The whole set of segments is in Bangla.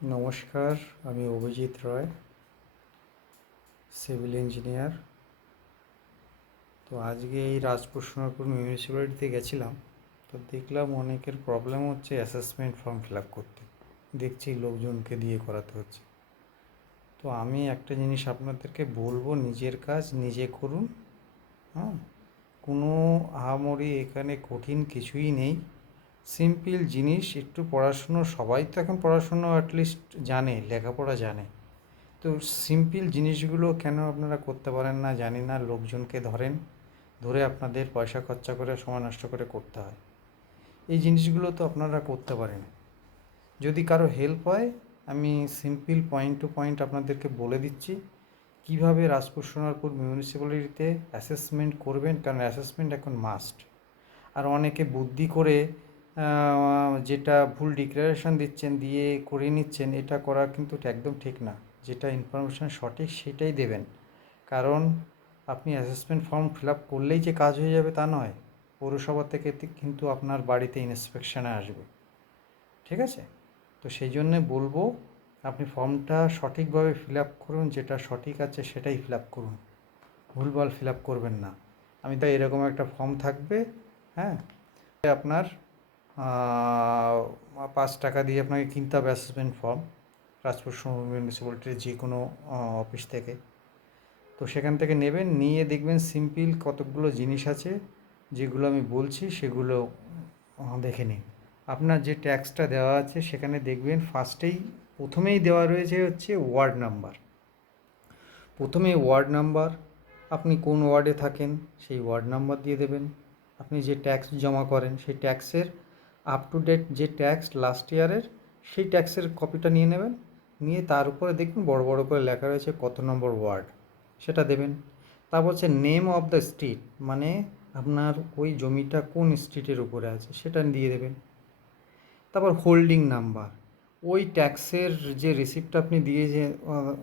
নমস্কার, আমি অভিজিৎ রয়, সিভিল ইঞ্জিনিয়ার। তো আজকে এই রাজপুর সোনারপুর মিউনিসিপ্যালিটিতে গেছিলাম। তো দেখলাম অনেকের প্রবলেম হচ্ছে অ্যাসেসমেন্ট ফর্ম ফিল আপ করতে। দেখছি লোকজনকে দিয়ে করাতে হচ্ছে। তো আমি একটা জিনিস আপনাদেরকে বলবো, নিজের কাজ নিজে করুন। হ্যাঁ, কোনো আহামরি এখানে কঠিন কিছুই নেই। সিম্পল জিনিস, একটু পড়াশুনো, সবাই তো এখন পড়াশুনো অ্যাটলিস্ট জানে, লেখাপড়া জানে। তো সিম্পল জিনিসগুলো কেন আপনারা করতে পারেন না জানি না। লোকজনকে ধরে আপনাদের পয়সা খরচা করে সময় নষ্ট করে করতে হয়। এই জিনিসগুলো তো আপনারা করতে পারেন। যদি কারো হেল্প হয়, আমি সিম্পল পয়েন্ট টু পয়েন্ট আপনাদেরকে বলে দিচ্ছি কিভাবে রাজপুর সোনারপুর মিউনিসিপ্যালিটিতে অ্যাসেসমেন্ট করবেন, কারণ অ্যাসেসমেন্ট এখন মাস্ট। আর অনেকে বুদ্ধি করে যেটা ভুল ডিক্লারেশন দিচ্ছেন, দিয়ে করে নিচ্ছেন, এটা করা কিন্তু একদম ঠিক না। যেটা ইনফরমেশান সঠিক সেটাই দেবেন। কারণ আপনি অ্যাসেসমেন্ট ফর্ম ফিল আপ করলেই যে কাজ হয়ে যাবে তা নয়। পৌরসভা থেকে কিন্তু আপনার বাড়িতে ইন্সপেকশনে আসবে, ঠিক আছে? তো সেই জন্যে বলবো, আপনি ফর্মটা সঠিকভাবে ফিল আপ করুন, যেটা সঠিক আছে সেটাই ফিল আপ করুন, ভুলভাল ফিল আপ করবেন না। আমি তো এরকম একটা ফর্ম থাকবে, হ্যাঁ, আপনার 5 টাকা দিয়ে আপনাকে কিনতে হবে অ্যাসেসমেন্ট ফর্ম, রাজপুর মিউনিসিপ্যালিটির যে কোনো অফিস থেকে। তো সেখান থেকে নেবেন, নিয়ে দেখবেন সিম্পল কতকগুলো জিনিস আছে যেগুলো আমি বলছি, সেগুলো দেখে নিন। আপনার যে ট্যাক্সটা দেওয়া আছে সেখানে দেখবেন প্রথমেই দেওয়া রয়েছে হচ্ছে ওয়ার্ড নাম্বার। প্রথমে ওয়ার্ড নাম্বার, আপনি কোন ওয়ার্ডে থাকেন সেই ওয়ার্ড নাম্বার দিয়ে দেবেন। আপনি যে ট্যাক্স জমা করেন সেই ট্যাক্সের আপ টু ডেট যে ট্যাক্স লাস্ট ইয়ারের, সেই ট্যাক্সের কপিটা নিয়ে নেবেন। নিয়ে তার উপরে দেখুন বড় বড় করে লেখা রয়েছে কত নম্বর ওয়ার্ড, সেটা দেবেন। তারপর হচ্ছে নেম অফ দ্য স্ট্রিট, মানে আপনার ওই জমিটা কোন স্ট্রিটের উপরে আছে সেটা দিয়ে দেবেন। তারপর হোল্ডিং নাম্বার, ওই ট্যাক্সের যে রিসিপ্টটা আপনি দিয়ে যে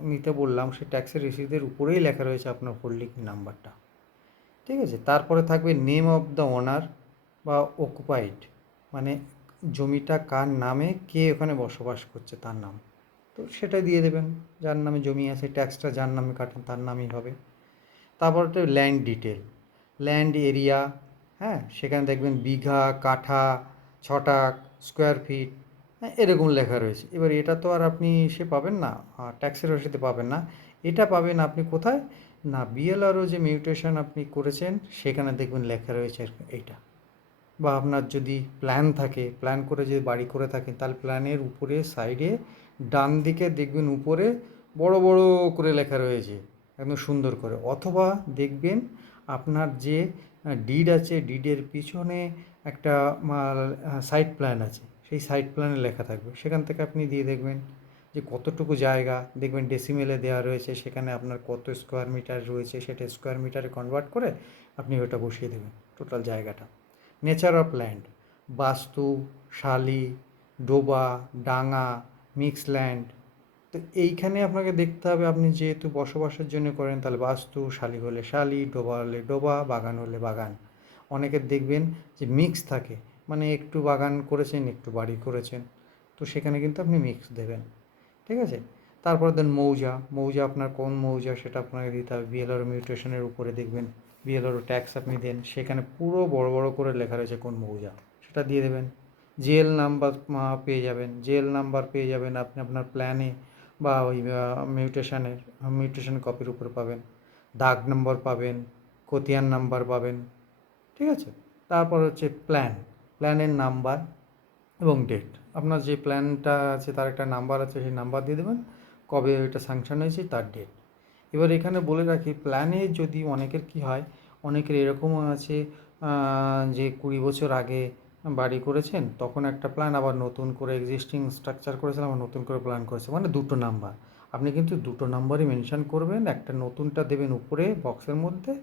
নিতে বললাম, সেই ট্যাক্সের রিসিপ্টের উপরেই লেখা রয়েছে আপনার হোল্ডিং নাম্বারটা, ঠিক আছে? তারপরে থাকবে নেম অফ দ্য ওনার বা অকুপাইড, মানে জমিটা কার নামে, কে ওখানে বসবাস করছে তার নাম। তো সেটা দিয়ে দেবেন, যার নামে জমি আছে, ট্যাক্সটা যার নামে কাটেন তার নামই হবে। তারপরে তো ল্যান্ড ডিটেল, ল্যান্ড এরিয়া, হ্যাঁ, সেখানে দেখবেন বিঘা, কাঠা, ছটাক, স্কোয়ার ফিট, হ্যাঁ, এরকম লেখা রয়েছে। এবার এটা তো আর আপনি পাবেন না, ট্যাক্সের রসিদে পাবেন না। এটা পাবেন আপনি কোথায় না, বিএলআরও যে মিউটেশন আপনি করেছেন সেখানে দেখবেন লেখা রয়েছে এইটা। বা আপনার যদি প্ল্যান থাকে, প্ল্যান করে যদি বাড়ি করে থাকেন, তাহলে প্ল্যানের উপরে সাইডে ডান দিকে দেখবেন উপরে বড় বড় করে লেখা রয়েছে একদম সুন্দর করে। অথবা দেখবেন আপনার যে ডিড আছে, ডিডের পিছনে একটা সাইট প্ল্যান আছে, সেই সাইট প্ল্যানে লেখা থাকবে। সেখান থেকে আপনি দিয়ে দেখবেন যে কতটুকু জায়গা, দেখবেন ডেসিমেলে দেওয়া রয়েছে, সেখানে আপনার কত স্কোয়ার মিটার রয়েছে, সেটা স্কোয়ার মিটারে কনভার্ট করে আপনি ওটা বসিয়ে দেবেন টোটাল জায়গাটা। নেচার অফ ল্যান্ড, বাস্তু, শালি, ডোবা, ডাঙা, মিক্স ল্যান্ড। তো এইখানে আপনাকে দেখতে হবে, আপনি যেহেতু বসবাসের জন্য করেন, তাহলে বাস্তু, শালি হলে শালি, ডোবা হলে ডোবা, বাগান হলে বাগান। অনেকের দেখবেন যে মিক্স থাকে, মানে একটু বাগান করেছেন একটু বাড়ি করেছেন, তো সেখানে কিন্তু আপনি মিক্স দেবেন, ঠিক আছে? তারপরে দেন মৌজা, মৌজা আপনার কোন মৌজা সেটা আপনাকে দিতে হবে। বিএলআরও মিউটেশনের উপরে দেখবেন বিএলআরও ট্যাক্স আপনি দেন, সেখানে পুরো বড় বড় করে লেখা রয়েছে কোন মৌজা, সেটা দিয়ে দেবেন। জিএল নাম্বার পেয়ে যাবেন, জিএল নাম্বার পেয়ে যাবেন আপনি আপনার প্ল্যানে বা ওই মিউটেশন কপির উপরে পাবেন। দাগ নম্বর পাবেন, খতিয়ান নাম্বার পাবেন, ঠিক আছে? তারপর হচ্ছে প্ল্যানের নাম্বার এবং ডেট। আপনার যে প্ল্যানটা আছে তার একটা নাম্বার আছে, সেই নাম্বার দিয়ে দেবেন, কবে এটা স্যাংশন হয়েছে তার ডেট। এবার এখানে বলে রাখি, প্ল্যানে যদি অনেকের কি হয়, অনেকের এরকমও আছে যে 20 বছর আগে বাড়ি করেছেন, তখন একটা প্ল্যান, আবার নতুন করে এক্সিস্টিং স্ট্রাকচার করেছেন, আবার নতুন করে প্ল্যান করেছে, মানে দুটো নাম্বার। আপনি কিন্তু দুটো নাম্বারই মেনশন করবেন, একটা নতুনটা দেবেন উপরে বক্সের মধ্যে,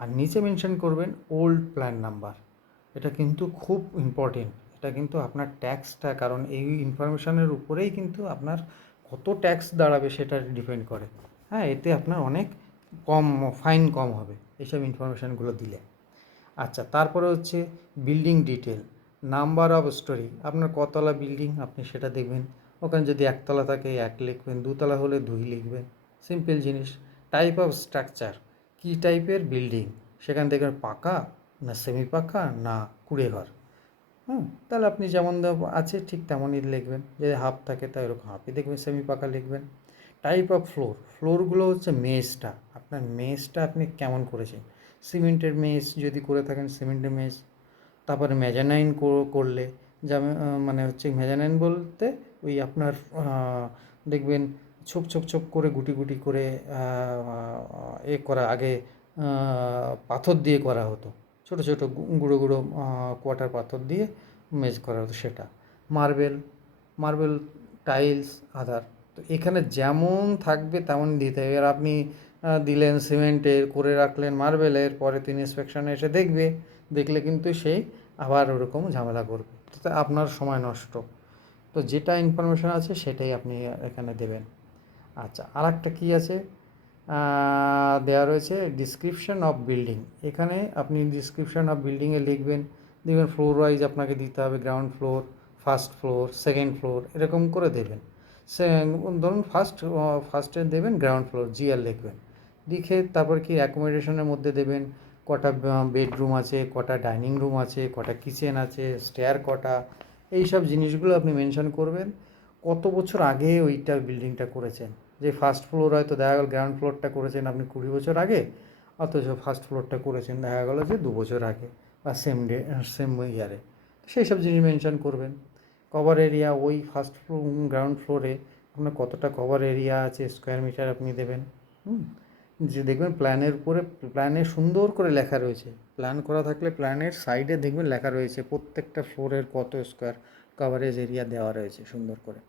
আর নিচে মেনশন করবেন ওল্ড প্ল্যান নাম্বার। এটা কিন্তু খুব ইম্পর্টেন্ট, এটা কিন্তু আপনার ট্যাক্সটা, কারণ এই ইনফরমেশানের উপরেই কিন্তু আপনার কত ট্যাক্স দাঁড়াবে সেটা ডিপেন্ড করে। হ্যাঁ, এতে আপনার অনেক ফাইন কম হবে এইসব ইনফরমেশানগুলো দিলে। আচ্ছা, তারপরে হচ্ছে building detail, number of story, আপনার কতলা বিল্ডিং আপনি সেটা দেখবেন। ওখানে যদি একতলা থাকে 1 লিখবেন, 2 তলা হলে 2 লিখবেন, সিম্পল জিনিস। টাইপ অফ স্ট্রাকচার, কী টাইপের বিল্ডিং, সেখান থেকে পাকা না সেমি পাকা না কুঁড়ে ঘর। তাহলে আপনি যেমন আছে ঠিক তেমনই লিখবেন। যদি হাফ থাকে তাই ওরকম হাফই দেখবেন, সেমি পাকা লিখবেন। টাইপ অফ ফ্লোর, ফ্লোরগুলো হচ্ছে মেসটা, আপনার মেসটা আপনি কেমন করেছেন। সিমেন্টের মেস যদি করে থাকেন সিমেন্টের মেস। তারপরে মেজানাইন করলে যেমন মানে হচ্ছে মেজানাইন বলতে ওই আপনার দেখবেন ছোপ ছোপ ছোপ করে গুটি গুটি করে করা আগে পাথর দিয়ে করা হতো, ছোটো ছোটো গুঁড়ো গুঁড়ো কোয়াটার পাথর দিয়ে মেজ করা হতো সেটা। মার্বেল, মার্বেল টাইলস আদার, তো এখানে যেমন থাকবে তেমন দিতে হবে। এবার আপনি দিলেন সিমেন্টের করে রাখলেন মার্বেলের, পরে তিনি ইন্সপেকশনে এসে দেখবে, দেখলে কিন্তু সেই আবার ওরকম ঝামেলা করবে, তাতে আপনার সময় নষ্ট। তো যেটা ইনফরমেশান আছে সেটাই আপনি এখানে দেবেন। আচ্ছা, আর একটা কী আছে দেওয়া রয়েছে ডিসক্রিপশন অফ বিল্ডিং। এখানে আপনি ডিসক্রিপশন অফ বিল্ডিংয়ে লিখবেন, দেখবেন ফ্লোর ওয়াইজ আপনাকে দিতে হবে, ground floor, first floor, second floor, এরকম করে দেবেন। সে ধরুন ফার্স্টে দেবেন গ্রাউন্ড ফ্লোর, জিআর লিখবেন। লিখে তারপর কি অ্যাকোমোডেশনের মধ্যে দেবেন কটা বেডরুম আছে, কটা ডাইনিং রুম আছে, কটা কিচেন আছে, স্টেয়ার কটা, এই সব জিনিসগুলো আপনি মেনশন করবেন। কত বছর আগে ওইটা বিল্ডিংটা করেছেন, যে ফার্স্ট ফ্লোর হয়তো দেখা গেল গ্রাউন্ড ফ্লোরটা করেছেন আপনি 20 বছর আগে, অথচ ফার্স্ট ফ্লোরটা করেছেন দেখা গেলো যে 2 বছর আগে বা সেম ইয়ারে, সেই সব জিনিস মেনশন করবেন। কভার এরিয়া, ওই ফার্স্ট ফ্লোর গ্রাউন্ড ফ্লোরে আপনার কতটা কভার এরিয়া আছে স্কোয়ার মিটার আপনি দেবেন। যে দেখবেন প্ল্যানের উপরে, প্ল্যানে সুন্দর করে লেখা রয়েছে, প্ল্যান করা থাকলে প্ল্যানের সাইডে দেখবেন লেখা রয়েছে প্রত্যেকটা ফ্লোরের কত স্কোয়ার কভারেজ এরিয়া দেওয়া রয়েছে সুন্দর করে।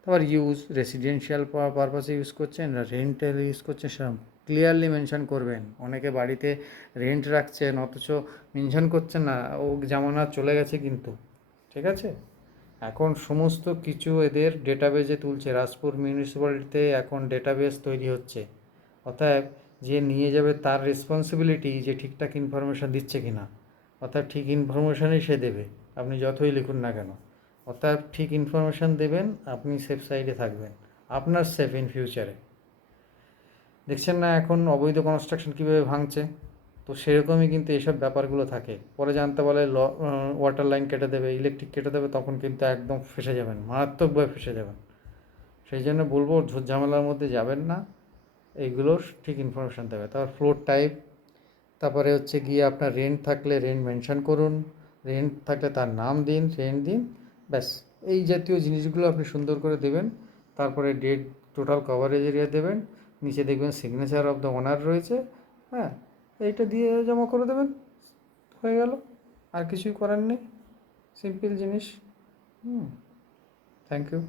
তারপর ইউজ, রেসিডেন্সিয়াল পারপাসে ইউজ করছেন না রেন্টাল ইউজ করছেন, সেরকম ক্লিয়ারলি মেনশন করবেন। অনেকে বাড়িতে রেন্ট রাখছেন অথচ মেনশন করছেন না, ও জামানা চলে গেছে কিন্তু, ঠিক আছে। এখন সমস্ত কিছু এদের ডেটাবেজে তুলছে, রাজপুর মিউনিসিপ্যালিটিতে এখন ডেটাবেস তৈরি হচ্ছে। অতএব যে নিয়ে যাবে তার রেসপন্সিবিলিটি যে ঠিকঠাক ইনফরমেশান দিচ্ছে কি না, অর্থাৎ ঠিক ইনফরমেশানই সে দেবে, আপনি যতই লিখুন না কেন। অর্থাৎ ঠিক ইনফরমেশান দেবেন, আপনি সেফ সাইডে থাকবেন, আপনার সেফ ইন ফিউচারে। দেখছেন না এখন অবৈধ কনস্ট্রাকশন কীভাবে ভাঙছে, তো সেরকমই কিন্তু এইসব ব্যাপারগুলো থাকে। পরে জানতে বলে ওয়াটার লাইন কেটে দেবে, ইলেকট্রিক কেটে দেবে, তখন কিন্তু একদম ফেসে যাবেন, মারাত্মকভাবে ফেসে যাবেন। সেই জন্য বলবো ঝুট ঝামেলার মধ্যে যাবেন না, এইগুলোর ঠিক ইনফরমেশান দেবে। তারপর ফ্লোর টাইপ, তারপরে হচ্ছে গিয়ে আপনার রেন্ট থাকলে রেন্ট মেনশন করুন, রেন্ট থাকলে তার নাম দিন, রেন্ট দিন, ব্যাস। এই জাতীয় জিনিসগুলো আপনি সুন্দর করে দেবেন। তারপরে ডেট, টোটাল কভারেজ এরিয়া দেবেন, নিচে দেখবেন সিগনেচার অফ দ্য ওনার রয়েছে, হ্যাঁ, এইটা দিয়ে জমা করে দেবেন, হয়ে গেল। আর কিছুই করার নেই, সিম্পল জিনিস। Thank you.